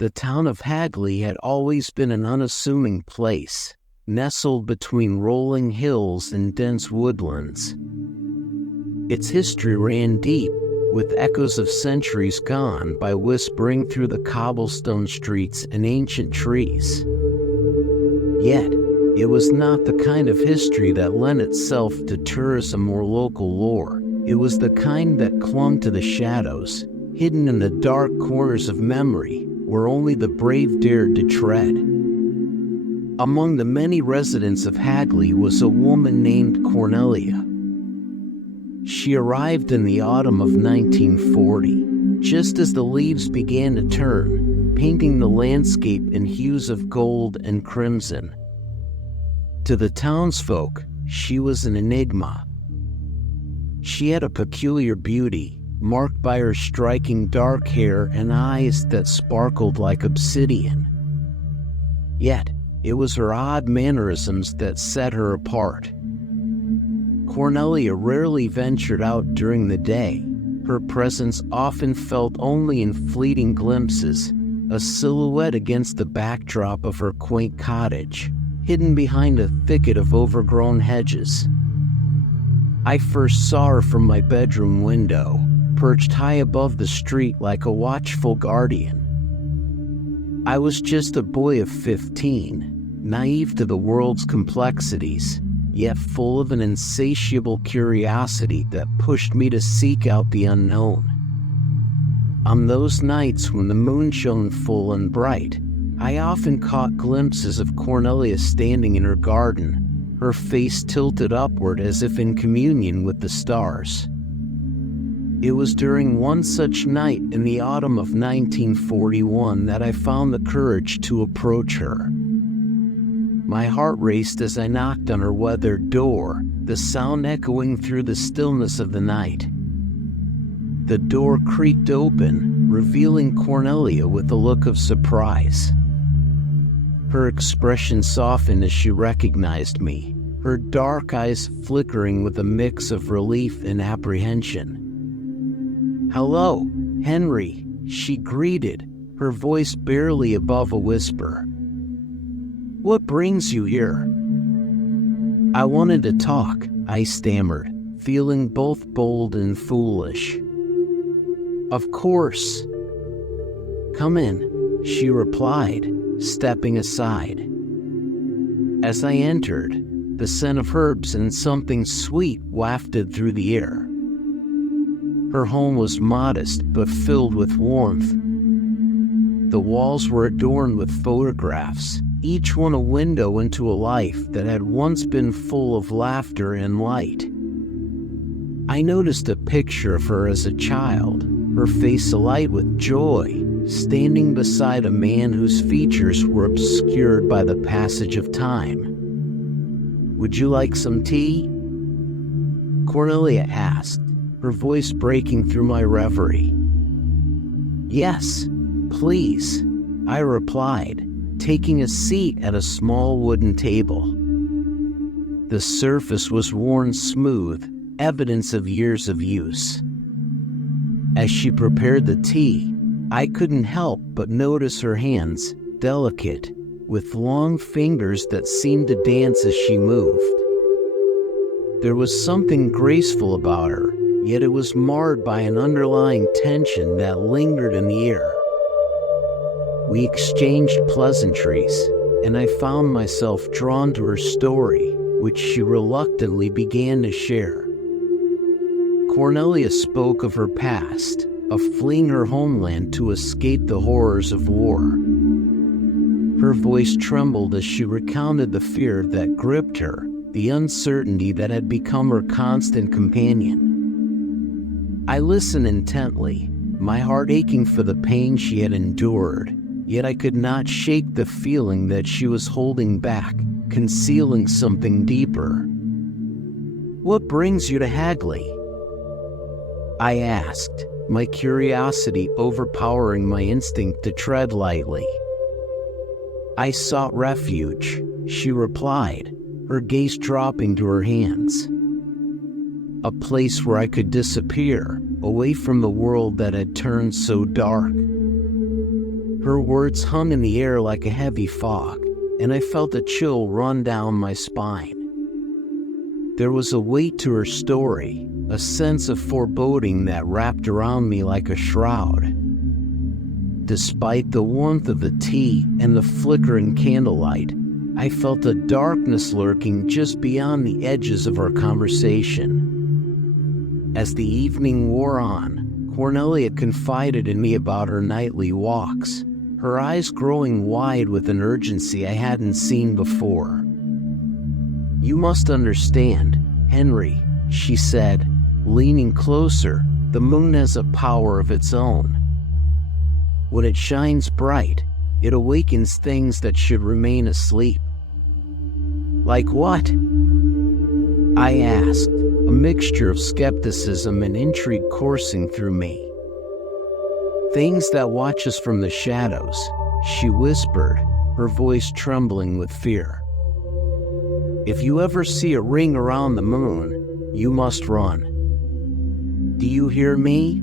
The town of Hagley had always been an unassuming place, nestled between rolling hills and dense woodlands. Its history ran deep, with echoes of centuries gone by whispering through the cobblestone streets and ancient trees. Yet, it was not the kind of history that lent itself to tourism or local lore. It was the kind that clung to the shadows, hidden in the dark corners of memory, where only the brave dared to tread. Among the many residents of Hagley was a woman named Cornelia. She arrived in the autumn of 1940, just as the leaves began to turn, painting the landscape in hues of gold and crimson. To the townsfolk, she was an enigma. She had a peculiar beauty, marked by her striking dark hair and eyes that sparkled like obsidian. Yet, it was her odd mannerisms that set her apart. Cornelia rarely ventured out during the day. Her presence often felt only in fleeting glimpses, a silhouette against the backdrop of her quaint cottage, hidden behind a thicket of overgrown hedges. I first saw her from my bedroom window, perched high above the street like a watchful guardian. I was just a boy of 15, naive to the world's complexities, yet full of an insatiable curiosity that pushed me to seek out the unknown. On those nights when the moon shone full and bright, I often caught glimpses of Cornelia standing in her garden, her face tilted upward as if in communion with the stars. It was during one such night in the autumn of 1941 that I found the courage to approach her. My heart raced as I knocked on her weathered door, the sound echoing through the stillness of the night. The door creaked open, revealing Cornelia with a look of surprise. Her expression softened as she recognized me, her dark eyes flickering with a mix of relief and apprehension. "Hello, Henry," she greeted, her voice barely above a whisper. "What brings you here?" "I wanted to talk," I stammered, feeling both bold and foolish. "Of course." "Come in," she replied, stepping aside. As I entered, the scent of herbs and something sweet wafted through the air. Her home was modest but filled with warmth. The walls were adorned with photographs, each one a window into a life that had once been full of laughter and light. I noticed a picture of her as a child, her face alight with joy, standing beside a man whose features were obscured by the passage of time. "Would you like some tea?" Cornelia asked, her voice breaking through my reverie. "Yes, please," I replied, taking a seat at a small wooden table. The surface was worn smooth, evidence of years of use. As she prepared the tea, I couldn't help but notice her hands, delicate, with long fingers that seemed to dance as she moved. There was something graceful about her, yet it was marred by an underlying tension that lingered in the air. We exchanged pleasantries, and I found myself drawn to her story, which she reluctantly began to share. Cornelia spoke of her past, of fleeing her homeland to escape the horrors of war. Her voice trembled as she recounted the fear that gripped her, the uncertainty that had become her constant companion. I listened intently, my heart aching for the pain she had endured, yet I could not shake the feeling that she was holding back, concealing something deeper. "What brings you to Hagley?" I asked, my curiosity overpowering my instinct to tread lightly. "I sought refuge," she replied, her gaze dropping to her hands. "A place where I could disappear, away from the world that had turned so dark." Her words hung in the air like a heavy fog, and I felt a chill run down my spine. There was a weight to her story, a sense of foreboding that wrapped around me like a shroud. Despite the warmth of the tea and the flickering candlelight, I felt a darkness lurking just beyond the edges of our conversation. As the evening wore on, Cornelia confided in me about her nightly walks, her eyes growing wide with an urgency I hadn't seen before. "You must understand, Henry," she said, leaning closer. "The moon has a power of its own. When it shines bright, it awakens things that should remain asleep." "Like what?" I asked, a mixture of skepticism and intrigue coursing through me. "Things that watch us from the shadows," she whispered, her voice trembling with fear. "If you ever see a ring around the moon, you must run. Do you hear me?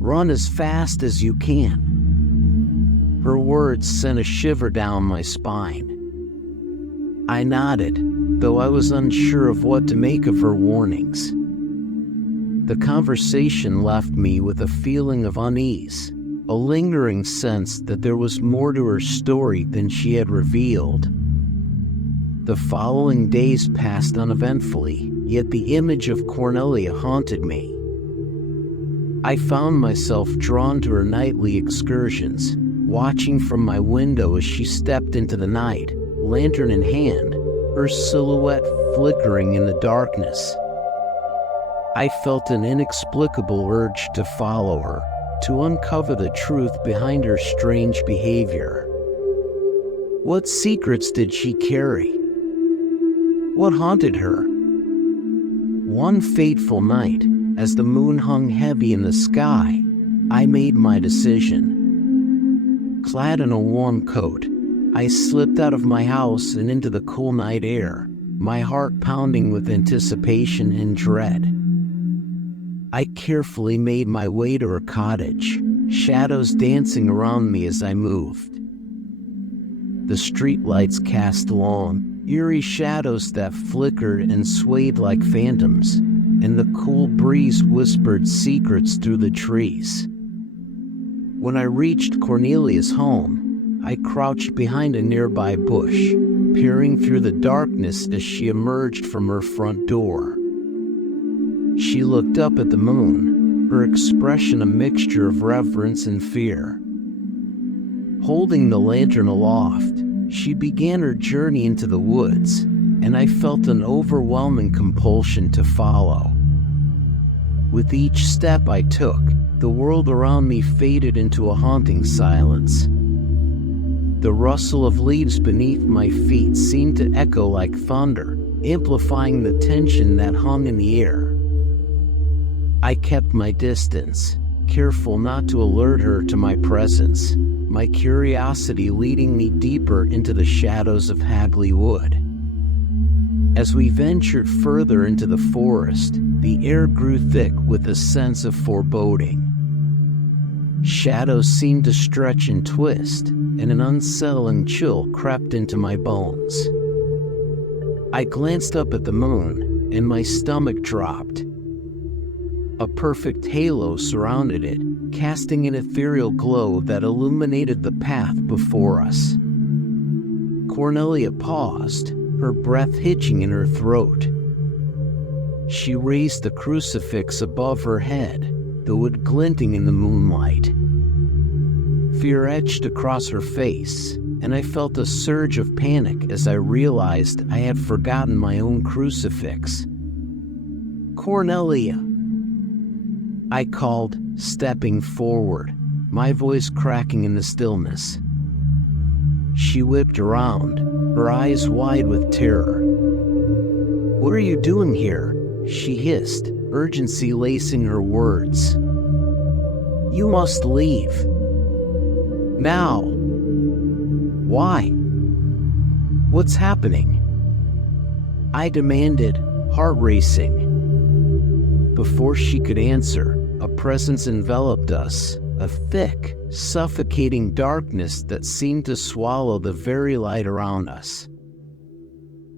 Run as fast as you can." Her words sent a shiver down my spine. I nodded, though I was unsure of what to make of her warnings. The conversation left me with a feeling of unease, a lingering sense that there was more to her story than she had revealed. The following days passed uneventfully, yet the image of Cornelia haunted me. I found myself drawn to her nightly excursions, watching from my window as she stepped into the night, lantern in hand, her silhouette flickering in the darkness. I felt an inexplicable urge to follow her, to uncover the truth behind her strange behavior. What secrets did she carry? What haunted her? One fateful night, as the moon hung heavy in the sky, I made my decision. Clad in a warm coat, I slipped out of my house and into the cool night air, my heart pounding with anticipation and dread. I carefully made my way to her cottage, shadows dancing around me as I moved. The streetlights cast long, eerie shadows that flickered and swayed like phantoms, and the cool breeze whispered secrets through the trees. When I reached Cornelia's home, I crouched behind a nearby bush, peering through the darkness as she emerged from her front door. She looked up at the moon, her expression a mixture of reverence and fear. Holding the lantern aloft, she began her journey into the woods, and I felt an overwhelming compulsion to follow. With each step I took, the world around me faded into a haunting silence. The rustle of leaves beneath my feet seemed to echo like thunder, amplifying the tension that hung in the air. I kept my distance, careful not to alert her to my presence, my curiosity leading me deeper into the shadows of Hagley Wood. As we ventured further into the forest, the air grew thick with a sense of foreboding. Shadows seemed to stretch and twist, and an unsettling chill crept into my bones. I glanced up at the moon, and my stomach dropped. A perfect halo surrounded it, casting an ethereal glow that illuminated the path before us. Cornelia paused, her breath hitching in her throat. She raised the crucifix above her head, the wood glinting in the moonlight. Fear etched across her face, and I felt a surge of panic as I realized I had forgotten my own crucifix. "Cornelia!" I called, stepping forward, my voice cracking in the stillness. She whipped around, her eyes wide with terror. "What are you doing here?" she hissed, urgency lacing her words. "You must leave. Now." "Why? What's happening?" I demanded, heart racing. Before she could answer, a presence enveloped us, a thick, suffocating darkness that seemed to swallow the very light around us.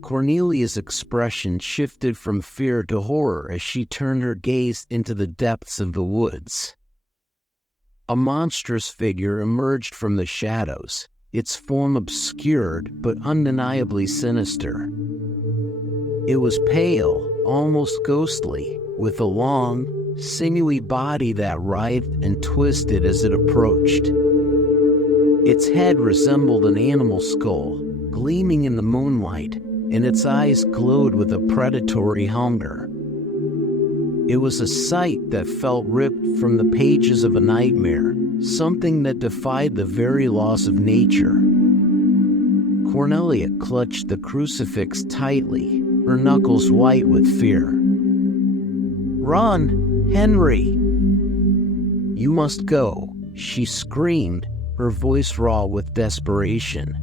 Cornelia's expression shifted from fear to horror as she turned her gaze into the depths of the woods. A monstrous figure emerged from the shadows, its form obscured but undeniably sinister. It was pale, almost ghostly, with a long, sinewy body that writhed and twisted as it approached. Its head resembled an animal skull, gleaming in the moonlight, and its eyes glowed with a predatory hunger. It was a sight that felt ripped from the pages of a nightmare, something that defied the very laws of nature. Cornelia clutched the crucifix tightly, her knuckles white with fear. "Run, Henry! You must go," she screamed, her voice raw with desperation.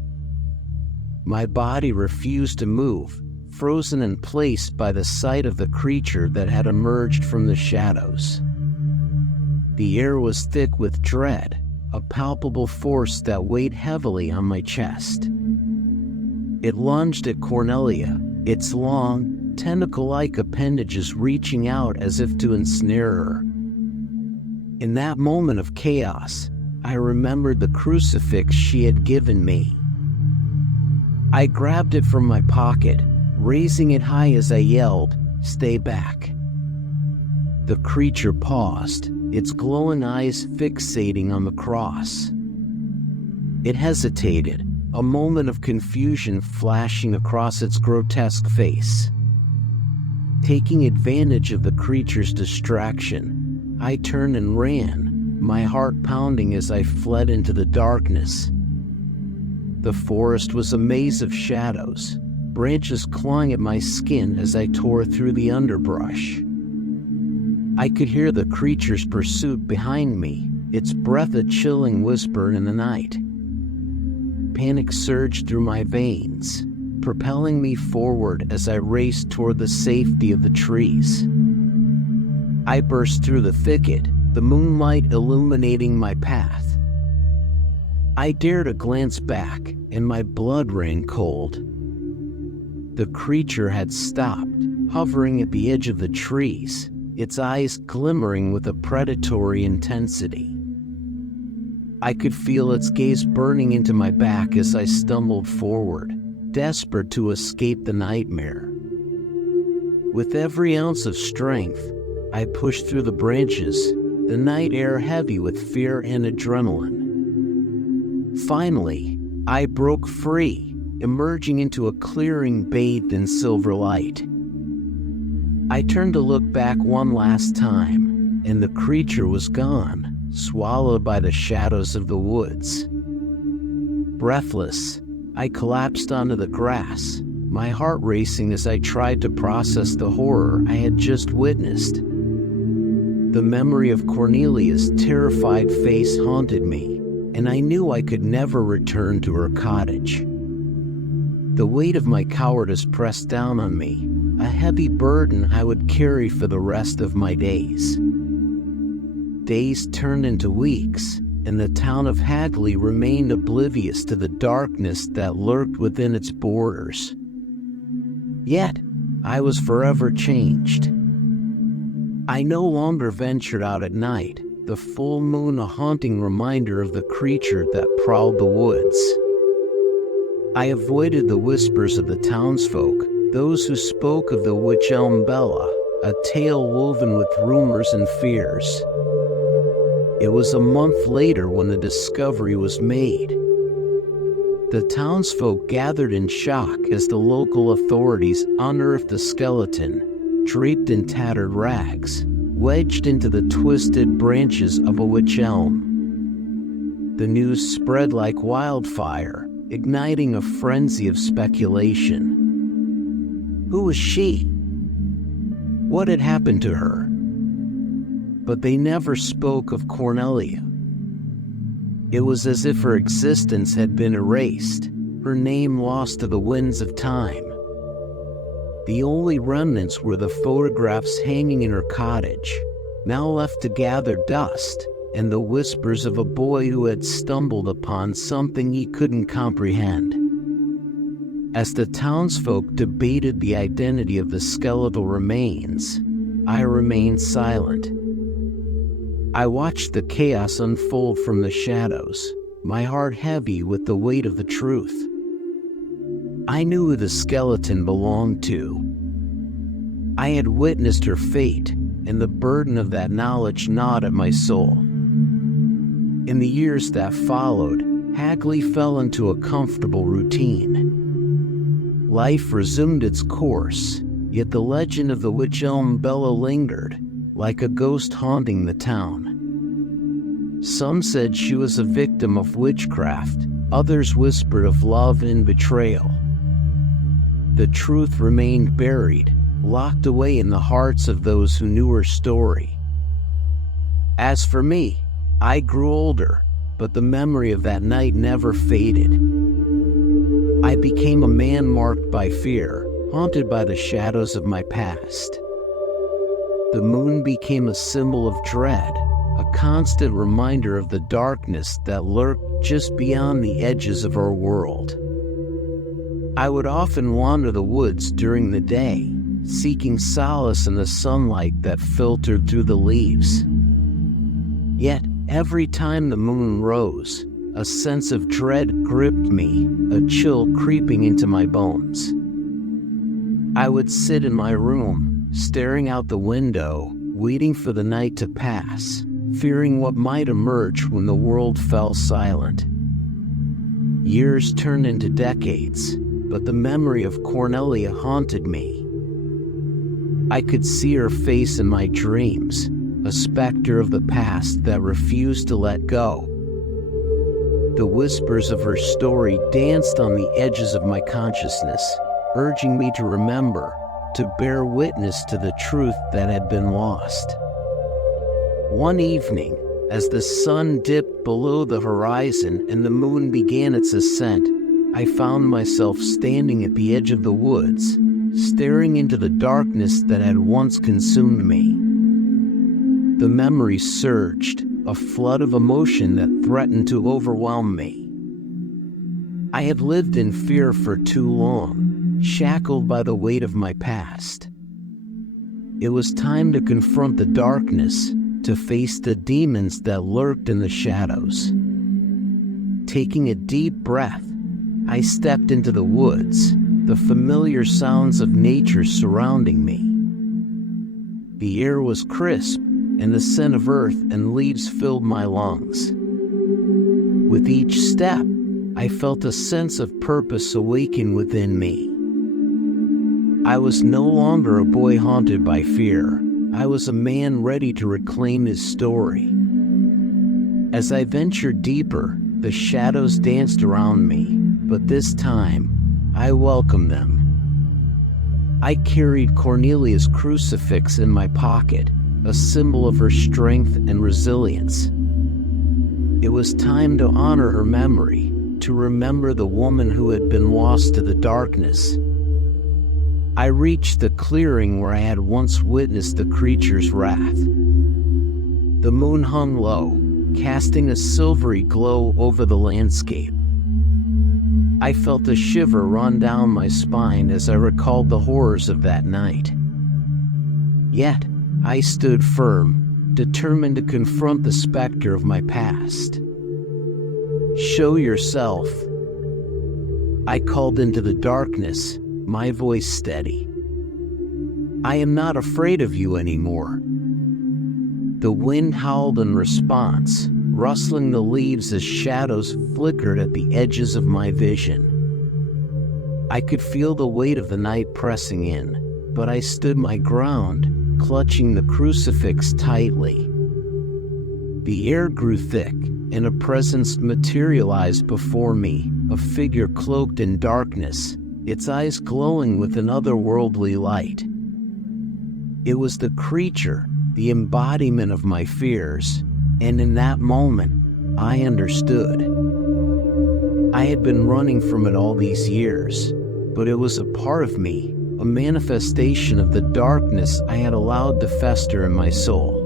My body refused to move, frozen in place by the sight of the creature that had emerged from the shadows. The air was thick with dread, a palpable force that weighed heavily on my chest. It lunged at Cornelia, its long, tentacle-like appendages reaching out as if to ensnare her. In that moment of chaos, I remembered the crucifix she had given me. I grabbed it from my pocket, raising it high as I yelled, "Stay back." The creature paused, its glowing eyes fixating on the cross. It hesitated, a moment of confusion flashing across its grotesque face. Taking advantage of the creature's distraction, I turned and ran, my heart pounding as I fled into the darkness. The forest was a maze of shadows, branches clawing at my skin as I tore through the underbrush. I could hear the creature's pursuit behind me, its breath a chilling whisper in the night. Panic surged through my veins, propelling me forward as I raced toward the safety of the trees. I burst through the thicket, the moonlight illuminating my path. I dared a glance back, and my blood ran cold. The creature had stopped, hovering at the edge of the trees, its eyes glimmering with a predatory intensity. I could feel its gaze burning into my back as I stumbled forward, desperate to escape the nightmare. With every ounce of strength, I pushed through the branches, the night air heavy with fear and adrenaline. Finally, I broke free, emerging into a clearing bathed in silver light. I turned to look back one last time, and the creature was gone, swallowed by the shadows of the woods. Breathless, I collapsed onto the grass, my heart racing as I tried to process the horror I had just witnessed. The memory of Cornelia's terrified face haunted me, and I knew I could never return to her cottage. The weight of my cowardice pressed down on me, a heavy burden I would carry for the rest of my days. Days turned into weeks, and the town of Hagley remained oblivious to the darkness that lurked within its borders. Yet, I was forever changed. I no longer ventured out at night, the full moon a haunting reminder of the creature that prowled the woods. I avoided the whispers of the townsfolk, those who spoke of the witch elm Bella, a tale woven with rumors and fears. It was a month later when the discovery was made. The townsfolk gathered in shock as the local authorities unearthed the skeleton, draped in tattered rags, wedged into the twisted branches of a witch elm. The news spread like wildfire, igniting a frenzy of speculation. Who was she? What had happened to her? But they never spoke of Cornelia. It was as if her existence had been erased, her name lost to the winds of time. The only remnants were the photographs hanging in her cottage, now left to gather dust, and the whispers of a boy who had stumbled upon something he couldn't comprehend. As the townsfolk debated the identity of the skeletal remains, I remained silent. I watched the chaos unfold from the shadows, my heart heavy with the weight of the truth. I knew who the skeleton belonged to. I had witnessed her fate, and the burden of that knowledge gnawed at my soul. In the years that followed, Hagley fell into a comfortable routine. Life resumed its course, yet the legend of the witch Elm Bella lingered, like a ghost haunting the town. Some said she was a victim of witchcraft, others whispered of love and betrayal. The truth remained buried, locked away in the hearts of those who knew her story. As for me, I grew older, but the memory of that night never faded. I became a man marked by fear, haunted by the shadows of my past. The moon became a symbol of dread, a constant reminder of the darkness that lurked just beyond the edges of our world. I would often wander the woods during the day, seeking solace in the sunlight that filtered through the leaves. Yet, every time the moon rose, a sense of dread gripped me, a chill creeping into my bones. I would sit in my room, staring out the window, waiting for the night to pass, fearing what might emerge when the world fell silent. Years turned into decades, but the memory of Cornelia haunted me. I could see her face in my dreams, a specter of the past that refused to let go. The whispers of her story danced on the edges of my consciousness, urging me to remember, to bear witness to the truth that had been lost. One evening, as the sun dipped below the horizon and the moon began its ascent, I found myself standing at the edge of the woods, staring into the darkness that had once consumed me. The memories surged, a flood of emotion that threatened to overwhelm me. I had lived in fear for too long, shackled by the weight of my past. It was time to confront the darkness, to face the demons that lurked in the shadows. Taking a deep breath, I stepped into the woods, the familiar sounds of nature surrounding me. The air was crisp, and the scent of earth and leaves filled my lungs. With each step, I felt a sense of purpose awaken within me. I was no longer a boy haunted by fear. I was a man ready to reclaim his story. As I ventured deeper, the shadows danced around me, but this time, I welcomed them. I carried Cornelia's crucifix in my pocket, a symbol of her strength and resilience. It was time to honor her memory, to remember the woman who had been lost to the darkness. I reached the clearing where I had once witnessed the creature's wrath. The moon hung low, casting a silvery glow over the landscape. I felt a shiver run down my spine as I recalled the horrors of that night. Yet, I stood firm, determined to confront the specter of my past. "Show yourself," I called into the darkness, my voice steady. "I am not afraid of you anymore." The wind howled in response, rustling the leaves as shadows flickered at the edges of my vision. I could feel the weight of the night pressing in, but I stood my ground, clutching the crucifix tightly. The air grew thick, and a presence materialized before me, a figure cloaked in darkness, its eyes glowing with an otherworldly light. It was the creature, the embodiment of my fears, and in that moment, I understood. I had been running from it all these years, but it was a part of me, a manifestation of the darkness I had allowed to fester in my soul.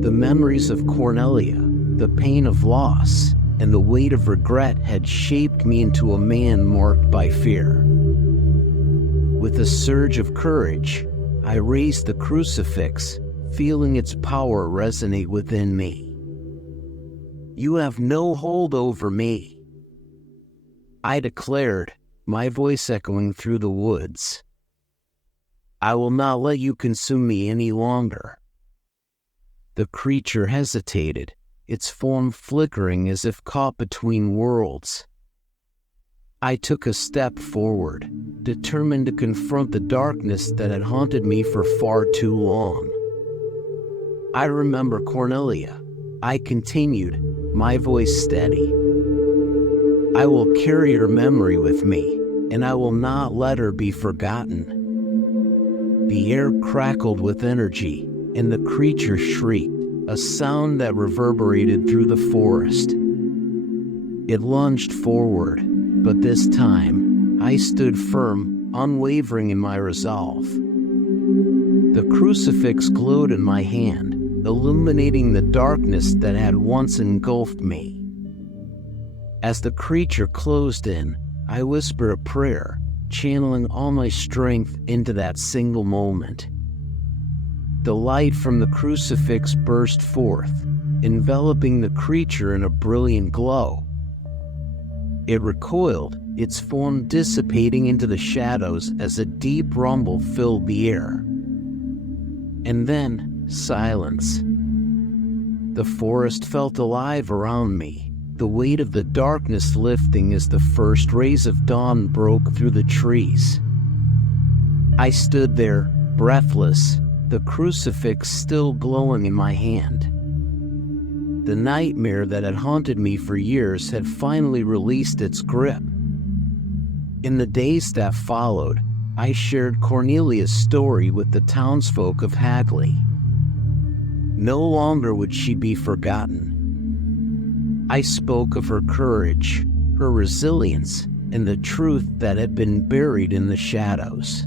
The memories of Cornelia, the pain of loss, and the weight of regret had shaped me into a man marked by fear. With a surge of courage, I raised the crucifix, feeling its power resonate within me. "You have no hold over me," I declared, my voice echoing through the woods. "I will not let you consume me any longer." The creature hesitated, its form flickering as if caught between worlds. I took a step forward, determined to confront the darkness that had haunted me for far too long. "I remember Cornelia," I continued, my voice steady. "I will carry her memory with me, and I will not let her be forgotten." The air crackled with energy, and the creature shrieked, a sound that reverberated through the forest. It lunged forward, but this time, I stood firm, unwavering in my resolve. The crucifix glowed in my hand, illuminating the darkness that had once engulfed me. As the creature closed in, I whispered a prayer, channeling all my strength into that single moment. The light from the crucifix burst forth, enveloping the creature in a brilliant glow. It recoiled, its form dissipating into the shadows as a deep rumble filled the air. And then, silence. The forest felt alive around me, the weight of the darkness lifting as the first rays of dawn broke through the trees. I stood there, breathless, the crucifix still glowing in my hand. The nightmare that had haunted me for years had finally released its grip. In the days that followed, I shared Cornelia's story with the townsfolk of Hagley. No longer would she be forgotten. I spoke of her courage, her resilience, and the truth that had been buried in the shadows.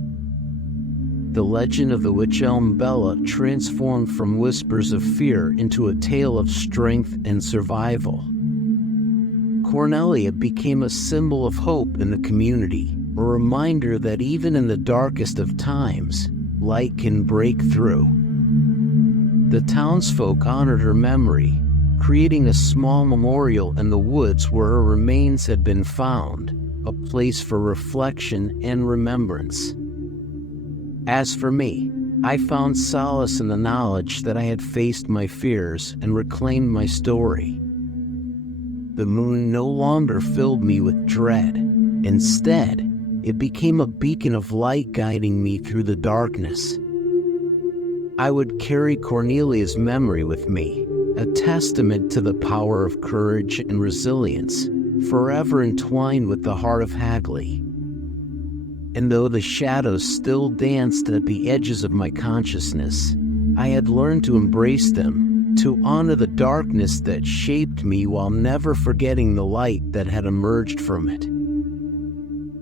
The legend of the witch elm Bella transformed from whispers of fear into a tale of strength and survival. Cornelia became a symbol of hope in the community, a reminder that even in the darkest of times, light can break through. The townsfolk honored her memory, creating a small memorial in the woods where her remains had been found, a place for reflection and remembrance. As for me, I found solace in the knowledge that I had faced my fears and reclaimed my story. The moon no longer filled me with dread. Instead, it became a beacon of light guiding me through the darkness. I would carry Cornelia's memory with me, a testament to the power of courage and resilience, forever entwined with the heart of Hagley. And though the shadows still danced at the edges of my consciousness, I had learned to embrace them, to honor the darkness that shaped me while never forgetting the light that had emerged from it.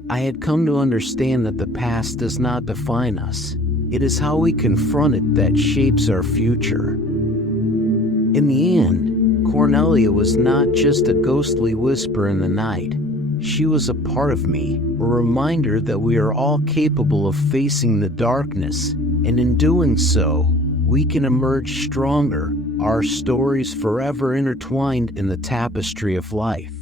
I had come to understand that the past does not define us. It is how we confront it that shapes our future. In the end, Cornelia was not just a ghostly whisper in the night. She was a part of me, a reminder that we are all capable of facing the darkness, and in doing so, we can emerge stronger, our stories forever intertwined in the tapestry of life.